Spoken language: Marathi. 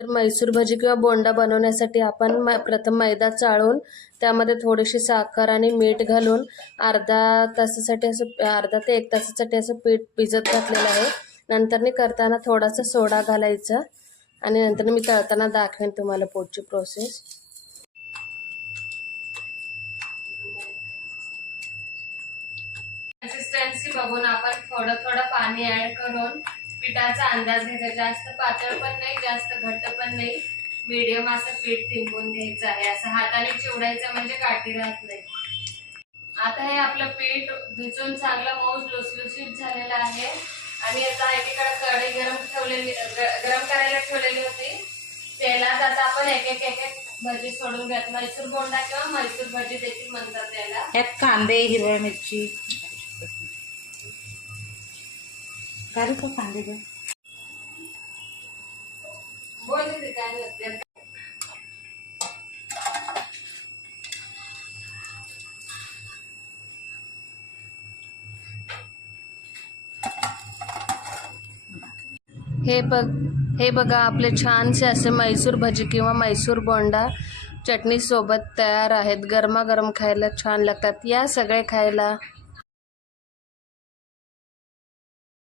तर मैसूर भजी किंवा बोंडा बनवण्यासाठी आपण प्रथम मैदा चाळून त्यामध्ये थोडीशी साखर आणि मीठ घालून अर्धा ते 1 तासासाठी असं पीठ भिजत घातलेलं आहे. नंतर करताना थोडासा सोडा घालायचा आणि नंतर मी तळताना दाखवेन तुम्हाला पुढची प्रोसेस. कन्सिस्टन्सी बघून आपण थोडं थोडं पाणी ऍड करून पिठाचा अंदाज घ्यायचा. जास्त पातळ पण नाही, जास्त घट्ट पण नाही, मीडियम असं पीठ तिंबून घ्यायचं आहे. असं हाताने चिवडायचं म्हणजे गाठी राहत नाही. आता हे आपलं पीठ भिजून चांगलं मऊ लुसलुशीत झालेलं आहे आणि आता एकीकडे कढई गरम करायला ठेवलेली होती. तेलात आता आपण एक एक भजी सोडून घ्यायचं. मैसूर बोंडा किंवा मैसूर भजी देखील म्हणतात त्याला. यात कांदे, हिरव्या मिरची काय तो कांदे घ्या. बोलते काय नसते. हे बघा आपले छानसे असे मैसूर भजी किंवा मैसूर बोंडा चटणी सोबत तयार आहेत. गरमागरम खायला छान लागतात. या सगळे खायला.